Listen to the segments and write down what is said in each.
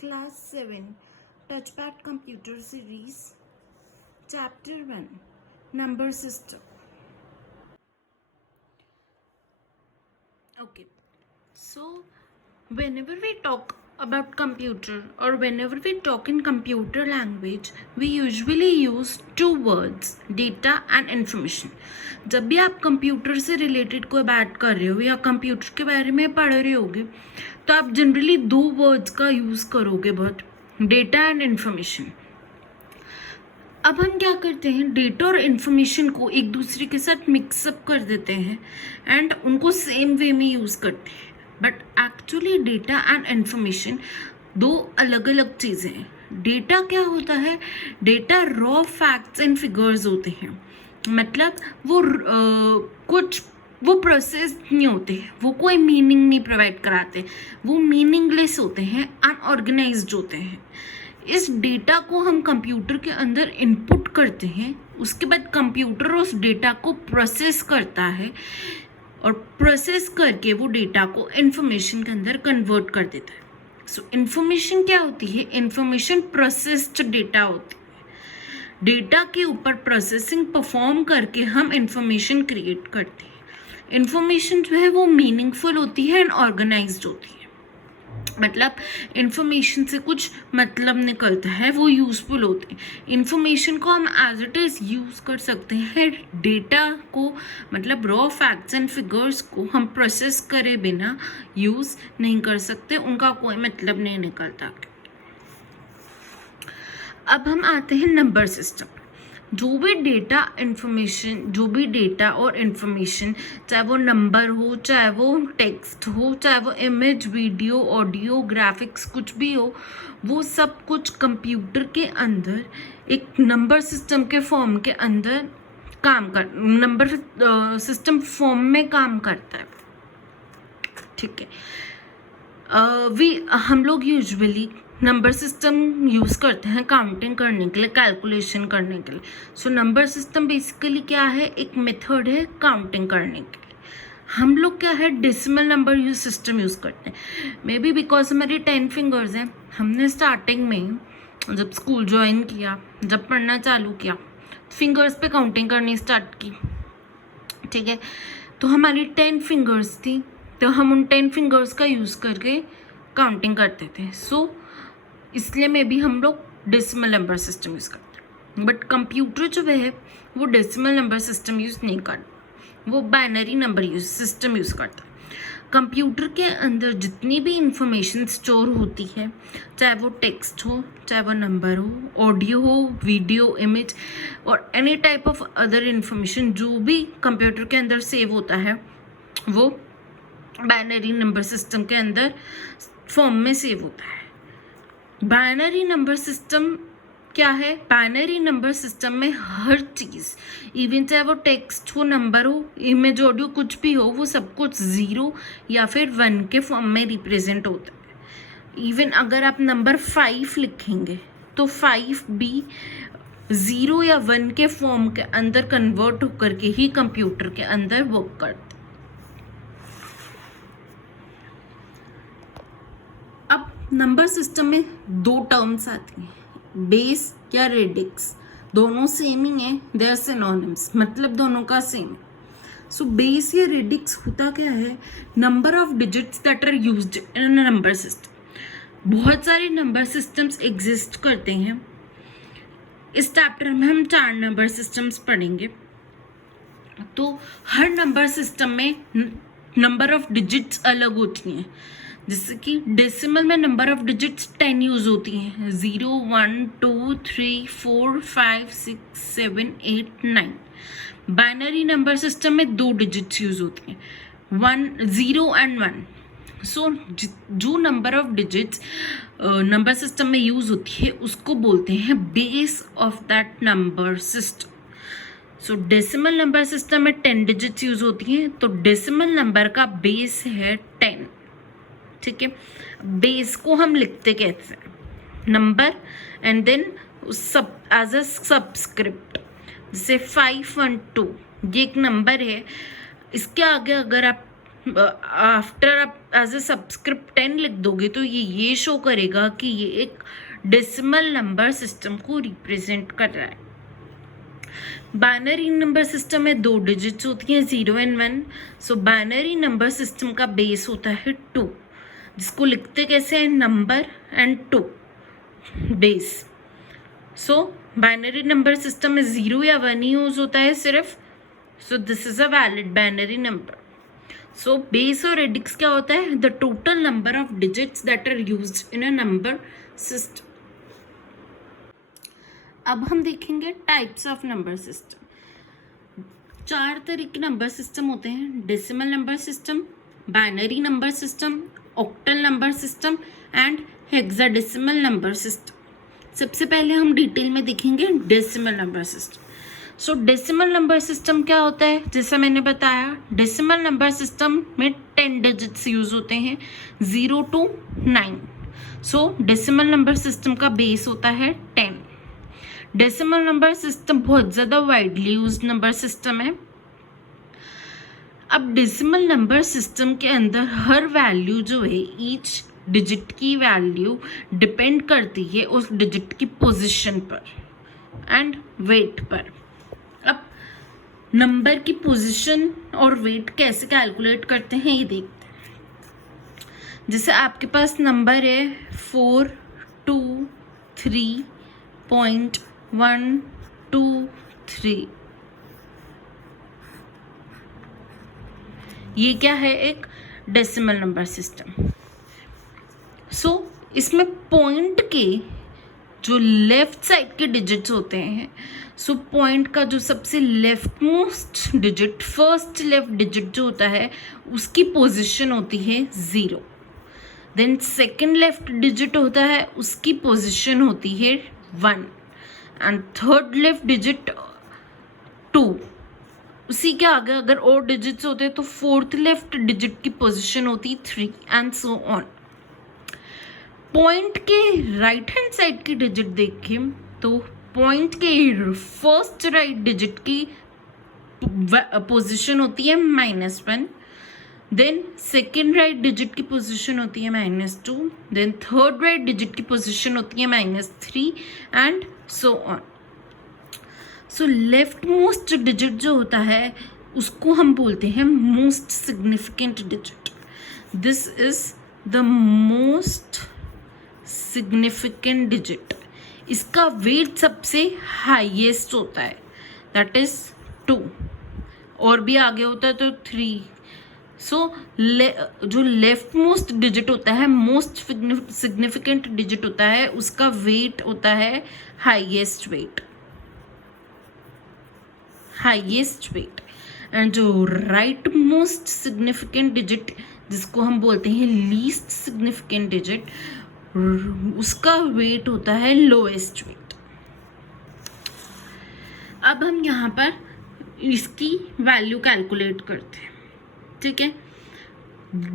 Class 7 Touchpad Computer Series Chapter 1 Number System. Okay, so whenever we talk about computer or whenever we talk in computer language, we usually use two words, data and information. जब भी आप computer से related कोई बात कर रहे हो या कंप्यूटर के बारे में पढ़ रहे होगे तो आप जनरली दो वर्ड्स का यूज़ करोगे बहुत, डेटा एंड इन्फॉर्मेशन. अब हम क्या करते हैं, डेटा और इन्फॉर्मेशन को एक दूसरे के साथ मिक्सअप कर देते हैं एंड उनको सेम वे में यूज़ करते हैं. But actually data and information दो अलग अलग चीज़ें हैं. डेटा क्या होता है, data raw facts and figures होते हैं. मतलब वो प्रोसेस नहीं होते, वो कोई मीनिंग नहीं प्रोवाइड कराते, वो मीनिंगलेस होते हैं, अनऑर्गेनाइज्ड होते हैं. इस डेटा को हम कंप्यूटर के अंदर इनपुट करते हैं, उसके बाद कंप्यूटर उस डेटा को प्रोसेस करता है और प्रोसेस करके वो डेटा को इन्फॉर्मेशन के अंदर कन्वर्ट कर देता है. सो इन्फॉर्मेशन क्या होती है, इन्फॉर्मेशन प्रोसेस्ड डेटा होती है. डेटा के ऊपर प्रोसेसिंग परफॉर्म करके हम इन्फॉर्मेशन क्रिएट करते हैं. इन्फॉर्मेशन जो है वो मीनिंगफुल होती है एंड ऑर्गेनाइज्ड होती है. मतलब इन्फॉर्मेशन से कुछ मतलब निकलता है, वो यूज़फुल होते हैं. इन्फॉर्मेशन को हम एज इट इज़ यूज़ कर सकते हैं. डेटा को मतलब रॉ फैक्ट्स एंड फिगर्स को हम प्रोसेस करे बिना यूज़ नहीं कर सकते, उनका कोई मतलब नहीं निकलता. अब हम आते हैं नंबर सिस्टम. जो भी डेटा और इन्फॉर्मेशन, चाहे वो नंबर हो, चाहे वो टेक्स्ट हो, चाहे वो इमेज, वीडियो, ऑडियो, ग्राफिक्स, कुछ भी हो, वो सब कुछ कंप्यूटर के अंदर एक नंबर सिस्टम के फॉर्म के अंदर नंबर सिस्टम फॉर्म में काम करता है. ठीक है. हम लोग यूजुअली नंबर सिस्टम यूज़ करते हैं काउंटिंग करने के लिए, कैलकुलेशन करने के लिए. सो नंबर सिस्टम बेसिकली क्या है, एक मेथड है काउंटिंग करने के लिए. हम लोग क्या है, डेसिमल नंबर सिस्टम यूज़ करते हैं. मे बी बिकॉज हमारी 10 फिंगर्स हैं. हमने स्टार्टिंग में जब स्कूल ज्वाइन किया, जब पढ़ना चालू किया, फिंगर्स पे काउंटिंग करनी स्टार्ट की. ठीक है. तो हमारी 10 फिंगर्स थी, तो हम उन 10 फिंगर्स का यूज़ करके काउंटिंग करते थे. सो इसलिए में भी हम लोग डेसिमल नंबर सिस्टम यूज़ करते हैं. बट कंप्यूटर जो है वो डेसिमल नंबर सिस्टम यूज़ नहीं करता, वो बाइनरी नंबर सिस्टम यूज़ करता है. कंप्यूटर के अंदर जितनी भी इंफॉर्मेशन स्टोर होती है, चाहे वो टेक्स्ट हो, चाहे वो नंबर हो, ऑडियो हो, वीडियो, इमेज और any type of other information जो भी कंप्यूटर के अंदर सेव होता है, वो बाइनरी नंबर सिस्टम के अंदर फॉर्म में सेव होता है. बाइनरी नंबर सिस्टम क्या है, बाइनरी नंबर सिस्टम में हर चीज़, इवन चाहे वो टेक्स्ट हो, नंबर हो, इमेज, ऑडियो, कुछ भी हो, वो सब कुछ 0 या फिर 1 के फॉर्म में रिप्रेजेंट होता है. इवन अगर आप नंबर 5 लिखेंगे तो 5 भी 0 या 1 के फॉर्म के अंदर कन्वर्ट होकर के ही कंप्यूटर के अंदर वर्क करता है. नंबर सिस्टम में दो टर्म्स आती हैं, बेस या रेडिक्स. दोनों सेम ही हैं, दे आर सिनोनिम्स, मतलब दोनों का सेम है. सो बेस या रेडिक्स होता क्या है, number of digits that are used in a number system. बहुत सारे नंबर सिस्टम्स एग्जिस्ट करते हैं. इस चैप्टर में हम 4 नंबर सिस्टम्स पढ़ेंगे. तो हर नंबर सिस्टम में नंबर ऑफ डिजिट्स अलग होती हैं. जैसे कि डेसिमल में नंबर ऑफ डिजिट्स 10 यूज होती हैं, 0, 1, 2, 3, 4, 5, 6, 7, 8, 9. बाइनरी नंबर सिस्टम में 2 डिजिट्स यूज होती हैं, 0 एंड 1. सो जो number of digits number system में यूज होती है उसको बोलते हैं base of that number system. So decimal number system में 10 डिजिट्स यूज होती हैं, तो डेसिमल नंबर का बेस है 10. ठीक है. बेस को हम लिखते कैसे, नंबर एंड देन सब एज अ सबस्क्रिप्ट. जैसे 512 ये एक नंबर है, इसके आगे अगर आप आफ्टर आप एज ए सब्सक्रिप्ट 10 लिख दोगे तो ये शो करेगा कि ये एक डेसिमल नंबर सिस्टम को रिप्रेजेंट कर रहा है। बाइनरी नंबर सिस्टम में 2 डिजिट्स होती हैं 0 and 1। So binary number system का बेस होता है 2, जिसको लिखते कैसे हैं, number and 2 base. So binary number system में 0 या 1 ही यूज होता है सिर्फ। So this is a valid binary number. So base और रेडिक्स क्या होता है, the total number of digits that are used in a number system. अब हम देखेंगे टाइप्स ऑफ नंबर सिस्टम। 4 तरह के नंबर सिस्टम होते हैं, decimal number system, binary number system, octal number system and hexadecimal number system. सबसे पहले हम डिटेल में देखेंगे डेसिमल नंबर सिस्टम। सो डेसिमल नंबर सिस्टम क्या होता है, जैसा मैंने बताया डेसिमल नंबर सिस्टम में 10 डिजिट्स यूज होते हैं 0 to 9। So decimal number system का बेस होता है 10। डेसिमल नंबर सिस्टम बहुत ज़्यादा वाइडली यूज्ड नंबर सिस्टम है। अब डेसिमल नंबर सिस्टम के अंदर हर वैल्यू जो है, ईच डिजिट की वैल्यू डिपेंड करती है उस डिजिट की पोजीशन पर एंड वेट पर। अब नंबर की पोजीशन और वेट कैसे कैलकुलेट करते हैं ये देखते हैं। जैसे आपके पास नंबर है 4 2 3.1 2 3, ये क्या है, एक डेसिमल नंबर सिस्टम। सो इसमें पॉइंट के जो लेफ्ट साइड के डिजिट्स होते हैं, सो पॉइंट का जो सबसे left most digit, first left digit जो होता है, उसकी पोजीशन होती है 0। देन सेकंड लेफ्ट डिजिट होता है, उसकी पोजीशन होती है 1 एंड थर्ड लेफ्ट डिजिट 2। उसी के आगे अगर और डिजिट्स होते हैं तो फोर्थ लेफ्ट डिजिट की पोजीशन होती 3 एंड सो ऑन। पॉइंट के राइट हैंड साइड की डिजिट देखें तो पॉइंट के फर्स्ट राइट डिजिट की पोजीशन होती है -1, देन सेकेंड राइट डिजिट की पोजीशन होती है -2, देन थर्ड राइट डिजिट की पोजीशन होती है -3 and so on. So left most digit जो होता है उसको हम बोलते हैं most significant digit. This is the most significant digit. इसका वेट सबसे हाईएस्ट होता है, दैट इज 2, और भी आगे होता है तो 3। सो जो लेफ्ट मोस्ट डिजिट होता है, मोस्ट सिग्निफिकेंट डिजिट होता है, उसका वेट होता है हाईएस्ट वेट। एंड जो राइट मोस्ट सिग्निफिकेंट डिजिट, जिसको हम बोलते हैं लीस्ट सिग्निफिकेंट डिजिट, उसका वेट होता है लोएस्ट वेट। अब हम यहाँ पर इसकी वैल्यू कैलकुलेट करते हैं, ठीक है।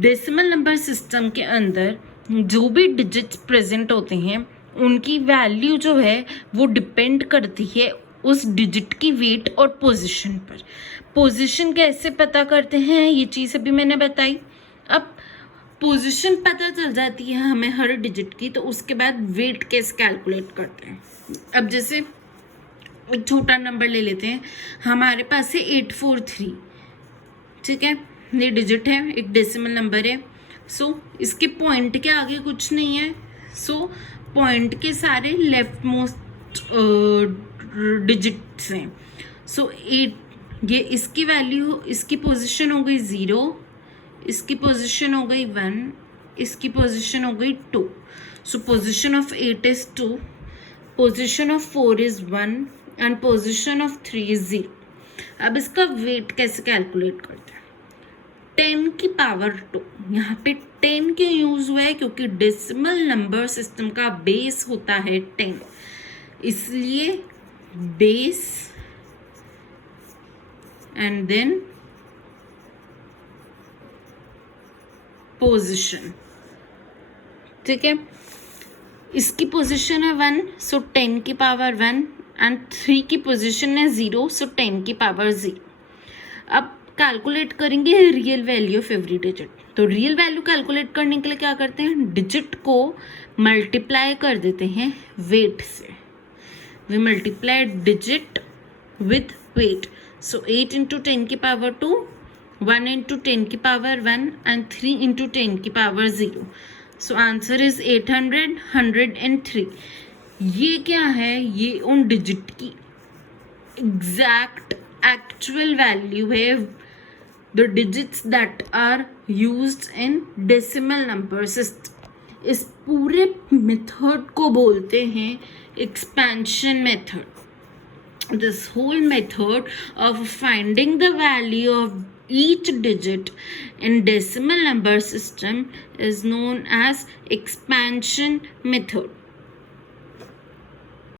डेसिमल नंबर सिस्टम के अंदर जो भी डिजिट्स प्रेजेंट होते हैं उनकी वैल्यू जो है वो डिपेंड करती है उस डिजिट की वेट और पोजीशन पर। पोजीशन कैसे पता करते हैं, ये चीज़ अभी मैंने बताई। अब पोजीशन पता चल जाती है हमें हर डिजिट की, तो उसके बाद वेट कैसे कैलकुलेट करते हैं। अब जैसे एक छोटा नंबर ले लेते हैं, हमारे पास है 843, ठीक है, ये डिजिट है, एक डेसिमल नंबर है। सो इसके पॉइंट के आगे कुछ नहीं है, सो पॉइंट के सारे लेफ्ट मोस्ट डिजिट्स हैं। सो 8, ये इसकी वैल्यू, इसकी पोजीशन हो गई 0, इसकी पोजीशन हो गई 1, इसकी पोजीशन हो गई 2। सो position of 8 is 2, position of 4 is 1 and position of 3 is 0। अब इसका वेट कैसे कैलकुलेट करते हैं, 10 की पावर 2। यहाँ पे 10 क्यों यूज हुआ है, क्योंकि डेसिमल नंबर सिस्टम का बेस होता है 10, इसलिए बेस एंड देन पोजीशन, ठीक है। इसकी पोजीशन है 1, सो 10 की पावर 1 एंड 3 की पोजीशन है 0, सो 10 की पावर 0। अब कैलकुलेट करेंगे real value of every digit. तो रियल वैल्यू कैलकुलेट करने के लिए क्या करते हैं, डिजिट को मल्टीप्लाई कर देते हैं वेट से। We multiply digit with weight. So 8 into 10 की पावर 2, 1 इंटू 10 की पावर 1 एंड 3 इंटू 10 की पावर 0। So answer is 800, 103। ये क्या है, ये उन डिजिट की एग्जैक्ट एक्चुअल वैल्यू है, the digits that are used in decimal number system. इस पूरे मेथड को बोलते हैं expansion method. This whole method of finding the value of each digit in decimal number system is known as expansion method.